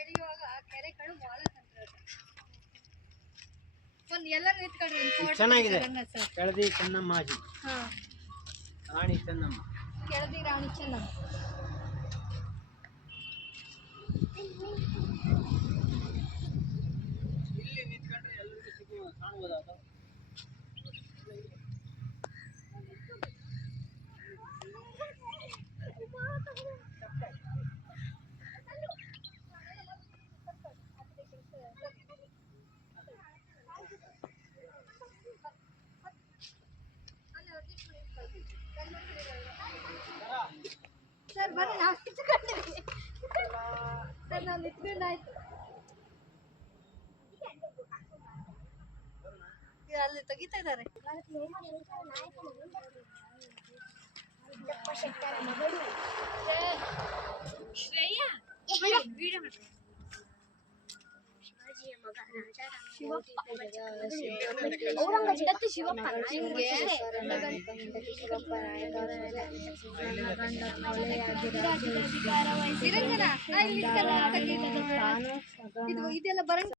ಎಳೆಯುವಾಗ ಕೆರೆಗಳು ಮಾಲ ಒಂದು ಎಲ್ಲ ನಿಂತ್ಕೊಂಡ್ರಿ ಒಂದು ಫೋಟೋ ಚೆನ್ನಾಗಿದೆ. ಸರ್ ಕೆಳದಿ ಚೆನ್ನಮ್ಮಾಜಿ, ಹಾಂ ರಾಣಿ ಚೆನ್ನಮ್ಮ. ಕೆಳದಿ ರಾಣಿ ಚೆನ್ನಮ್ಮ. ಇಲ್ಲಿ ನಿಂತ್ಕೊಂಡ್ರೆ ಎಲ್ಲರಿಗೂ ಕಾಣಬಹುದಾದ ಸರ್ ಬನ್ನಿ ನಾವು ನಿಂತ್ಕೊಂಡಿವಿ ಸರ್ ನಾವು ನಿಂತ್ಕೊಂಡಾಯ್ತು ಅಲ್ಲಿ ತೆಗಿತಾ ಇದ್ದಾರೆ ಶ್ರೇಯಾ ವಿಡಿಯೋ ಮಾಡಿ ಔರಂಗಜೇಬ ಶಿವಪ್ಪ ಹಿಂಗೆ ಇದೆಲ್ಲ ಬರಂಗ